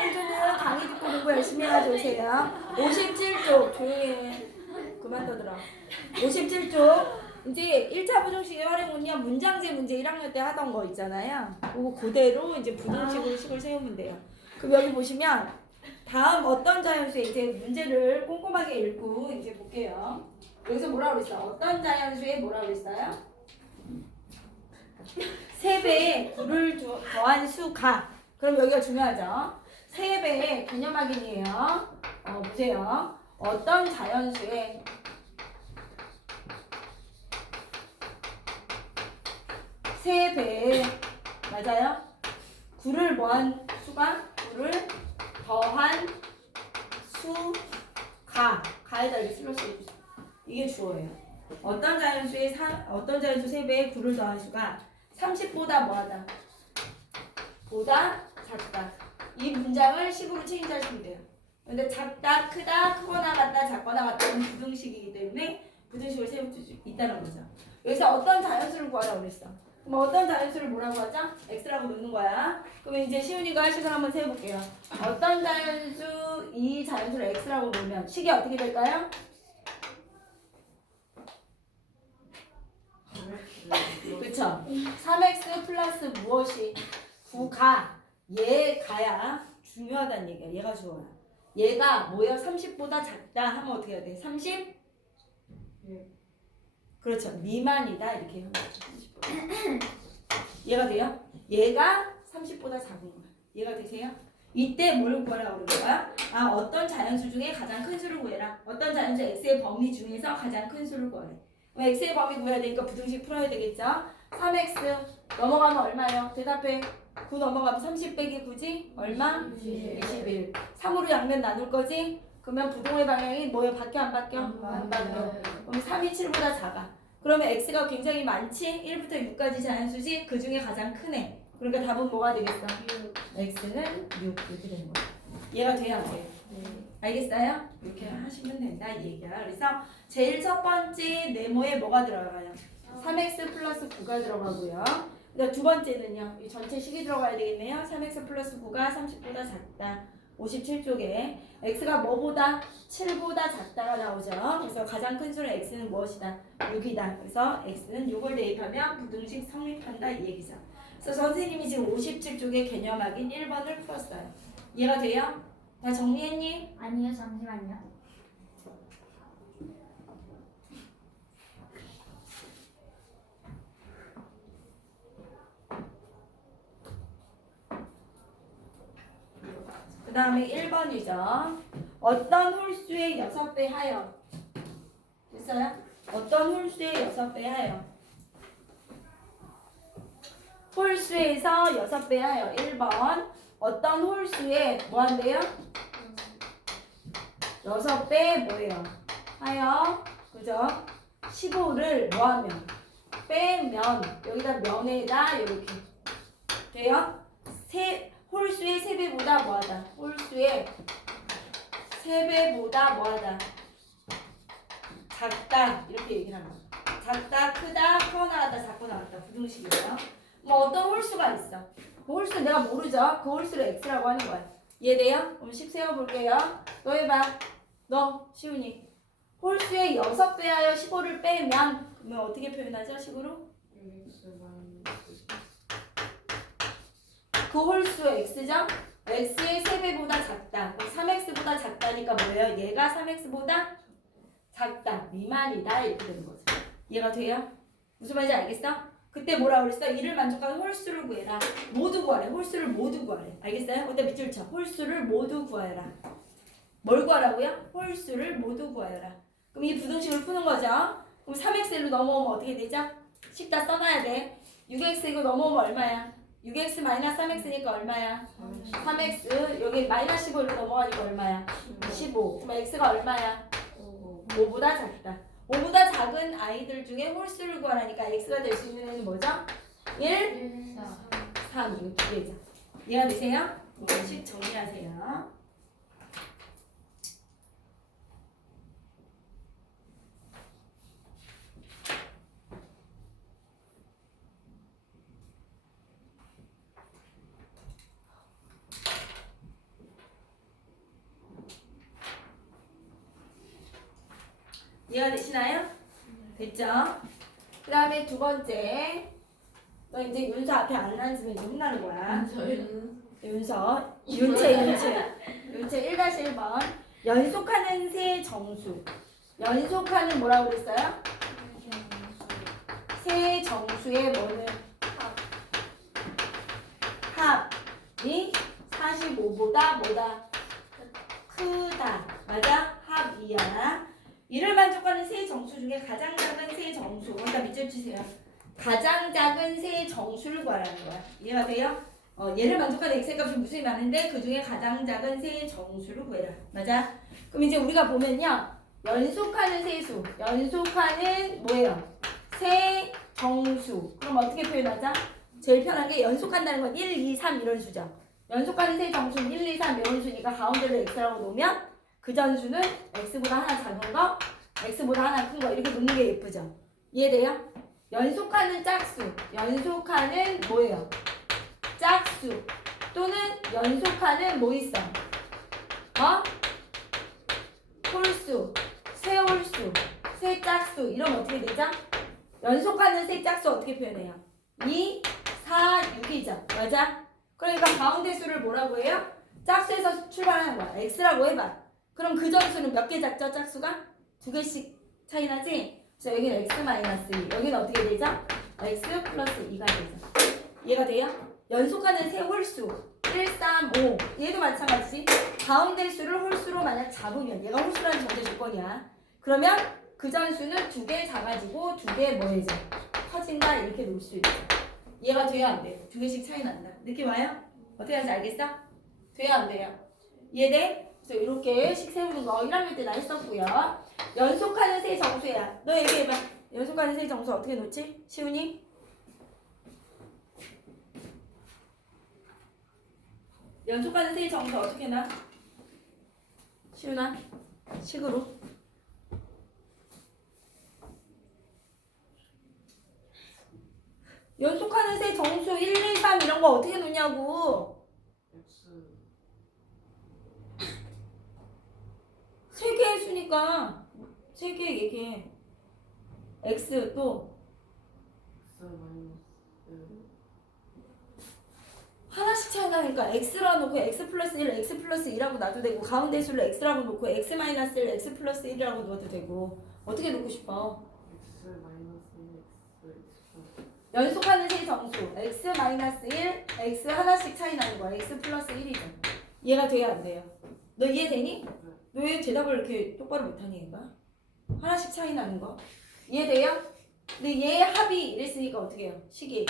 현주는 강의 듣고 공부 열심히 해가지고세요. 57쪽 조용히 해. 그만 떠들어. 57쪽 이제 1차 부등식의 활용은요, 문장제 문제 1학년 때 하던 거 있잖아요. 그거 그대로 이제 부등식으로 식을 세우면 돼요. 그럼 여기 보시면 다음 어떤 자연수에 이제 문제를 꼼꼼하게 읽고 이제 볼게요. 여기서 뭐라고 그랬어? 어떤 자연수에 뭐라고 그랬어요? 3배의 9를 더한 수가. 그럼 여기가 중요하죠. 3배의 개념 확인이에요. 보세요. 어떤 자연수에 3배 맞아요? 9를 뭐한 수가? 9를 더한 수가. 가에다 이렇게 슬러시 해주세요. 이게 주어예요. 어떤 자연수 3배의 9를 더한 수가 30보다 뭐하다? 보다 작다. 이 문장을 식으로 체인지하시면 돼요. 근데 작다, 크다, 크거나 같다, 작거나 같다는 부등식이기 때문에 부등식을 세울 수 있다는 거죠. 여기서 어떤 자연수를 구하라고 그랬어? 그럼 어떤 자연수를 뭐라고 하죠? x라고 놓는 거야. 그러면 이제 시훈이가 식을 한번 세워볼게요. 어떤 자연수, 이 자연수를 x라고 놓으면 식이 어떻게 될까요? 그쵸? 3x 플러스 무엇이? 9가 얘가야 중요하다는 얘기야. 얘가 주어야. 얘가 뭐야? 30보다 작다 하면 어떻게 해야 돼? 30? 그렇죠. 미만이다 이렇게 하면 돼. 얘가 돼요? 얘가 30보다 작은 거야. 얘가 되세요? 이때 뭘 구하라고 그러는 거야? 아, 어떤 자연수 중에 가장 큰 수를 구해라. 어떤 자연수 x의 범위 중에서 가장 큰 수를 구하래. 그럼 x의 범위 구해야 되니까 부등식 풀어야 되겠죠? 3x 넘어가면 얼마요? 대답해. 9 넘어가면 30 빼기 9지? 얼마? 21. 3으로 양면 나눌 거지? 그러면 부동의 방향이 뭐예요? 바뀌어 안 바뀌어? 안 바뀌어. 그럼 3이 7보다 작아. 그러면 x가 굉장히 많지? 1부터 6까지 자연수지? 그 중에 가장 크네. 그러니까 답은 뭐가 되겠어? x는 6 이렇게 되는 거야. 얘가 돼야 안 돼? 알겠어요? 이렇게 하시면 된다 이 얘기야. 그래서 제일 첫 번째 네모에 뭐가 들어가요? 3x 플러스 9가 들어가고요. 그러니까 두 번째는요. 이 전체 식이 들어가야 되겠네요. 3x 플러스 9가 30보다 작다. 57쪽에 x가 뭐보다? 7보다 작다가 나오죠. 그래서 가장 큰 수는 x는 무엇이다? 6이다. 그래서 x는 6을 대입하면 부등식 성립한다 이 얘기죠. 그래서 선생님이 지금 57쪽에 개념 확인 1번을 풀었어요. 이해가 돼요? 다 정리했니? 아니요, 잠시만요. 그 다음에 1번이죠. 어떤 홀수의 6배 하여. 됐어요? 어떤 홀수의 6배 하여. 홀수에서 6배 하여. 1번. 어떤 홀수에 뭐 한대요? 6배 뭐예요? 하여. 그죠? 15를 뭐 하면? 빼면. 여기다 면에다 이렇게. 돼요? 홀수의 3배보다 뭐하다? 홀수의 3배보다 뭐하다? 작다 이렇게 얘기를 하는 거야. 작다, 크다, 커 나갔다, 작고 나갔다 부등식이에요. 뭐 어떤 홀수가 있어. 그 홀수 내가 모르죠. 그 홀수를 x라고 하는 거야. 이해돼요? 그럼 식 세워볼게요. 너 해봐. 너 시훈이. 홀수의 6배 하여 15를 빼면 그러면 어떻게 표현하죠? 식으로? 그 홀수 x죠? x의 3배보다 작다. 3x보다 작다니까 뭐예요? 얘가 3x보다 작다. 미만이다. 이렇게 되는 거죠. 이해가 돼요? 무슨 말인지 알겠어? 그때 뭐라 그랬어? 이를 만족하는 홀수를 구해라. 모두 구하래. 홀수를 모두 구하래. 알겠어요? 그때 밑줄 쳐. 홀수를 모두 구하여라. 뭘 구하라고요? 홀수를 모두 구하여라. 그럼 이 부등식을 푸는 거죠. 그럼 3x로 넘어오면 어떻게 되죠? 식 다 써놔야 돼. 6x 이거 넘어오면 얼마야? 6x 마이너스 3x니까 얼마야? 3x 여기 마이너스 15로 넘어가니까 얼마야? 15. 그럼 x가 얼마야? 5보다 작다. 5보다 작은 아이들 중에 홀수를 구하라니까 x가 될 수 있는 애는 뭐죠? 1, 3 이거 두 개죠. 이해가 되세요? 이거씩 정리하세요. 이해가 되시나요? 됐죠? 그 다음에 두 번째. 너 이제 윤서 앞에 안 앉으면 이제 혼나는 거야. 윤서. 윤채 1-1번. 연속하는 세 정수. 연속하는 뭐라고 그랬어요? 세 정수의 뭐는? 합이 45보다 뭐다? 크다. 맞아? 합이야. 이를 만족하는 세 정수 중에 가장 작은 세 정수. 거기다 밑줄 치세요. 가장 작은 세 정수를 구하라는 거야. 이해가 돼요? 얘를 만족하는 x의 값이 무수히 많은데 그 중에 가장 작은 세 정수를 구해라. 맞아? 그럼 이제 우리가 보면요. 연속하는 세수. 연속하는 뭐예요? 세 정수. 그럼 어떻게 표현하자? 제일 편한 게 연속한다는 건 1, 2, 3 이런 수죠. 연속하는 세 정수는 1, 2, 3 이런 수니까 가운데를 x라고 놓으면 그 전수는 x보다 하나 작은 거, x보다 하나 큰 거 이렇게 놓는 게 예쁘죠? 이해돼요? 연속하는 짝수. 연속하는 뭐예요? 짝수. 또는 연속하는 뭐 있어? 홀수. 세 홀수. 세 짝수. 이러면 어떻게 되죠? 연속하는 세 짝수 어떻게 표현해요? 2, 4, 6이죠. 맞아? 그러니까 가운데 수를 뭐라고 해요? 짝수에서 출발하는 거야. x라고 해봐. 그럼 그 전수는 몇 개 작죠? 짝수가? 2개씩 차이 나지? 그래서 여기는 x-2. 여기는 어떻게 되죠? x 플러스 2가 되죠. 이해가 돼요? 연속하는 세 홀수. 1, 3, 5. 얘도 마찬가지지. 가운데 수를 홀수로 만약 잡으면 얘가 홀수라는 전제 조건이야. 그러면 그 전수는 2개 작아지고 2개 뭐해져? 커진다 이렇게 놓을 수 있어. 이해가 돼요? 안 돼요? 2개씩 차이 난다. 느낌 와요? 어떻게 하는지 알겠어? 돼요? 안 돼요? 이해돼? 그래서 이렇게 식 세우는 거 1학년 때 나 했었고요. 연속하는 세 정수야. 너 얘기해봐. 연속하는 세 정수 어떻게 놓지? 시훈이? 연속하는 세 정수 어떻게 나? 시훈아? 식으로? 연속하는 세 정수 1, 2, 3 이런 거 어떻게 놓냐고. 세 개의 수니까 세 개 얘기해. x 또 하나씩 차이 나니까 x라고 놓고 x 플러스 1, x 플러스 2라고 놔도 되고 가운데 수를 x라고 놓고 x 마이너스 1, x 플러스 1이라고 놔도 되고 어떻게 놓고 싶어? 연속하는 세 정수 x 마이너스 1, x 하나씩 차이 나는 거야. x 플러스 1이죠. 이해가 돼야 안 돼요? 너 이해되니? 너 왜 대답을 이렇게 똑바로 못하니 얘가? 하나씩 차이 나는 거 이해돼요? 근데 얘 합이 이랬으니까 어떻게 해요? 식이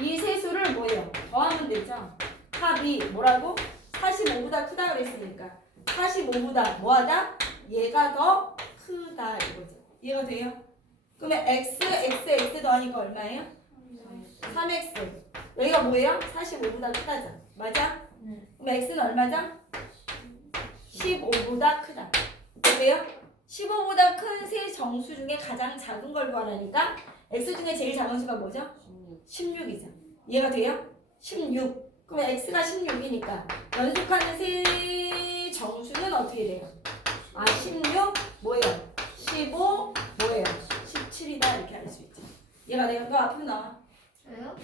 이 세 수를 뭐예요? 더하면 되죠? 합이 뭐라고? 45보다 크다 그랬으니까 45보다 뭐하다? 얘가 더 크다 이거죠. 이해가 돼요? 그러면 x 더하니까 얼마예요? 3x. 여기가 뭐예요? 45보다 크다죠. 맞아? 그럼 x는 얼마죠? 15보다 크다. 그래요? 15보다 큰 세 정수 중에 가장 작은 걸 구하라니까 x 중에 제일 작은 수가 뭐죠? 16이죠. 이해가 돼요? 16. 그럼 x가 16이니까 연속하는 세 정수는 어떻게 돼요? 16 뭐예요? 15 뭐예요? 17이다 이렇게 알 수 있죠. 이해가 돼요? 너 앞으로 나와. 저요?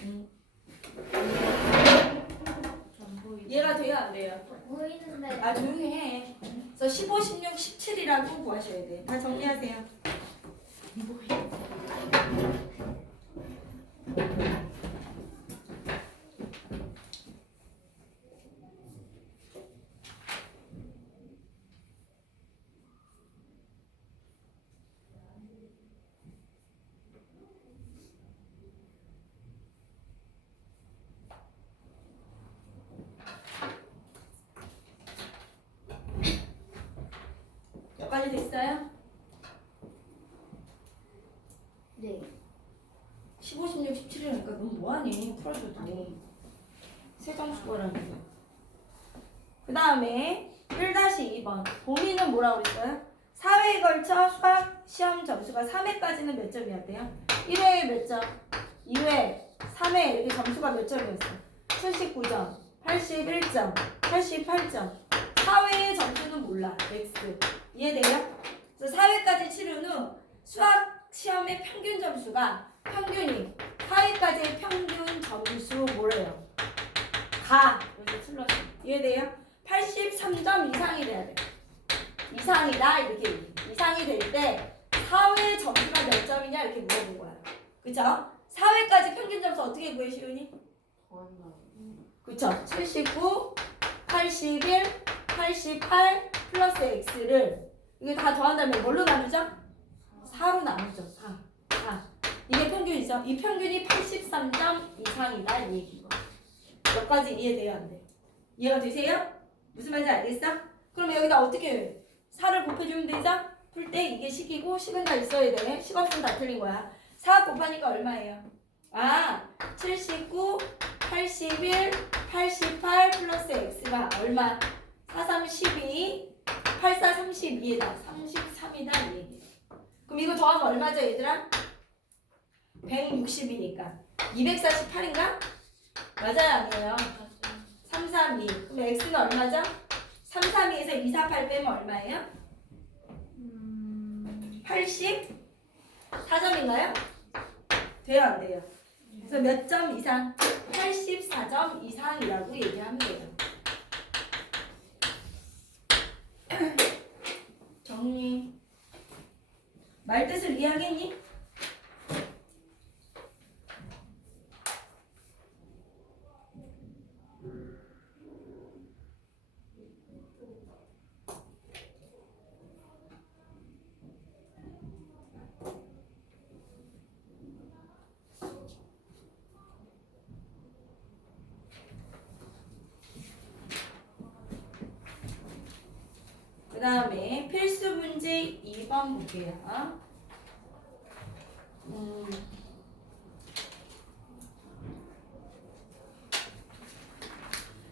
이해가 돼요? 안 돼요? 보이는데. 아 조용히 해. 그래서 15, 16, 17이라고 구하셔야 돼. 다 정리하세요. 여기까지 됐어요? 네. 15, 16, 17이니까 넌 뭐하니? 풀어줘도. 세정수 구하라는 거. 그 다음에 1-2번. 범위는 뭐라고 그랬어요? 4회에 걸쳐 수학 시험 점수가 3회까지는 몇 점이었대요? 1회에 몇 점? 2회, 3회 이렇게 점수가 몇 점이었어? 79점, 81점, 88점. 4회의 점수는 몰라. X. 이해돼요? 그래서 4회까지 치른 후 수학 시험의 평균 점수가 평균이 4회까지의 평균 점수 뭐래요? 여기 슬러시 이해돼요? 83점 이상이 돼야 돼. 이상이다 이렇게 이상이 될 때 4회 점수가 몇 점이냐 이렇게 물어본 거야. 그쵸? 4회까지 평균 점수 어떻게 구해 시윤이? 그쵸? 79, 81, 88 플러스 x를 이게 다 더한다면 뭘로 나누죠? 4로 나누죠. 4. 이게 평균이죠. 이 평균이 83점 이상이다 이 얘기인 거야. 몇 가지 이해돼요 안 돼? 이해가 되세요? 무슨 말인지 알겠어? 그럼 여기다 어떻게 4를 곱해주면 되죠? 풀 때 이게 식이고 식은 다 있어야 돼. 식 없으면 다 틀린 거야. 4 곱하니까 얼마예요? 79, 81, 88 플러스 x가 얼마? 4, 3, 12, 8, 4, 32에다 33이다 이 얘기예요. 그럼 이거 더하면 얼마죠 얘들아? 160이니까 248인가? 맞아요 아니에요? 332 그럼 x는 얼마죠? 332에서 248 빼면 얼마예요? 84점인가요? 돼요 안 돼요? 그래서 몇 점 이상? 84점 이상이라고 얘기하면 돼요. 정리. 말뜻을 이해하겠니? 그 다음에 필수 문제 2번 볼게요.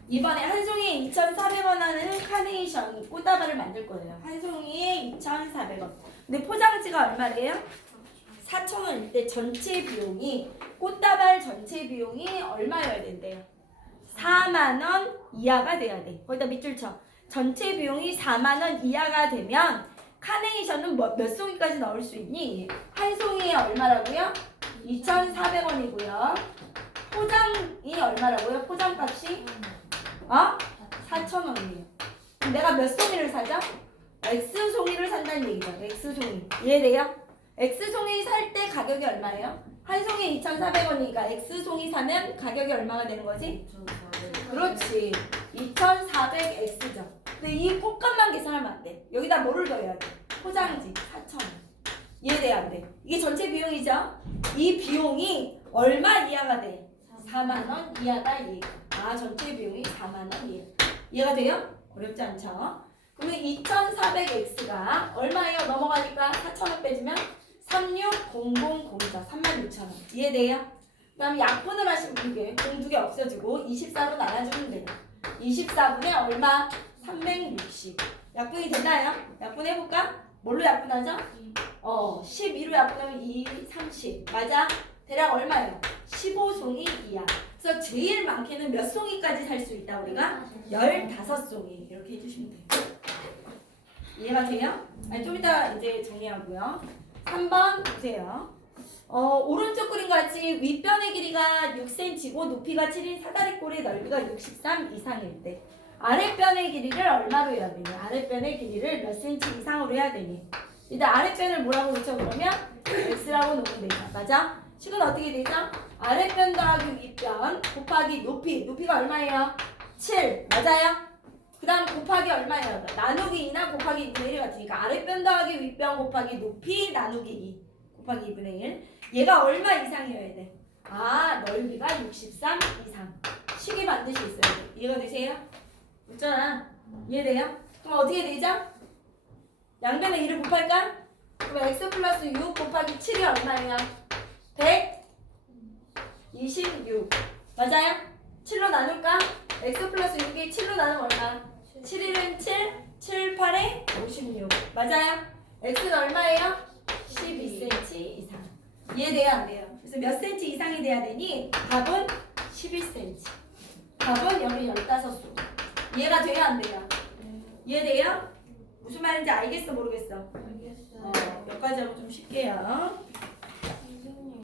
이번에 한 송이에 2,400원 하는 카네이션 꽃다발을 만들 거예요. 한 송이에 2,400원. 근데 포장지가 얼마래요? 4,000원일 때 전체 비용이 꽃다발 전체 비용이 얼마여야 된대요? 4만 원 이하가 돼야 돼. 거기다 밑줄 쳐. 전체 비용이 4만 원 이하가 되면 카네이션은 몇 송이까지 넣을 수 있니? 한 송이에 얼마라고요? 2,400원이고요. 포장이 얼마라고요? 포장값이? 4,000원이에요. 내가 몇 송이를 사죠? X송이를 산다는 얘기죠. X송이. 이해돼요? X송이 살 때 가격이 얼마예요? 한 송이에 2,400원이니까 X송이 사면 가격이 얼마가 되는 거지? 그렇지. 2,400X죠. 근데 이 꽃값만 계산하면 안 돼. 여기다 뭐를 더해야 돼? 포장지 4,000원. 이해돼요? 안 돼? 이게 전체 비용이죠? 이 비용이 얼마 이하가 돼? 4만 원 이하다 이 얘기. 전체 비용이 4만 원 이하. 이해가 돼요? 어렵지 않죠? 그러면 2,400X가 얼마예요? 넘어가니까 4,000원 빼주면 36,000죠. 36,000원. 이해돼요? 그 다음에 약분을 하시면 이게 공 2개 없어지고 24로 나눠주면 돼요. 24분의 얼마? 360. 약분이 됐나요? 약분해볼까? 뭘로 약분하죠? 12로 약분하면 2, 30. 맞아? 대략 얼마예요? 15송이 이하. 그래서 제일 많게는 몇 송이까지 살 수 있다 우리가? 15송이. 이렇게 해주시면 돼요. 이해가 돼요? 좀 이따 이제 정리하고요. 3번 보세요. 오른쪽 그림 같이 윗변의 길이가 6cm고 높이가 7인 사다리꼴의 넓이가 63 이상일 때 아랫변의 길이를 얼마로 해야 되니? 아랫변의 길이를 몇 cm 이상으로 해야 되니? 일단 아랫변을 뭐라고 그러죠? 그러면 x라고 놓으면 되죠. 맞아? 식은 어떻게 되죠? 아랫변 더하기 윗변 곱하기 높이가 얼마예요? 7 맞아요? 그 다음 곱하기 얼마예요? 나누기 2나 곱하기 2분의 1 같으니까 아랫변 더하기 윗변 곱하기 높이 나누기 2 곱하기 2분의 1 얘가 얼마 이상이어야 돼? 넓이가 63 이상 식이 반드시 있어야 돼. 이해가 되세요? 있잖아. 이해돼요? 그럼 어떻게 되죠? 양변에 2를 곱할까? 그럼 x 플러스 6 곱하기 7이 얼마예요? 126 맞아요? 7로 나눌까? x 플러스 6이 7로 나누면 얼마? 7일은 7, 7, 8에 56 맞아요? x는 얼마예요? 12cm 이상 이해돼요? 안 돼요? 그래서 몇 cm 이상이 돼야 되니? 답은 11cm 답은 여기 15소 이해가 돼요? 안 돼요? 이해돼요? 무슨 말인지 알겠어 모르겠어? 알겠어요. 몇 가지 하고 좀 쉽게요.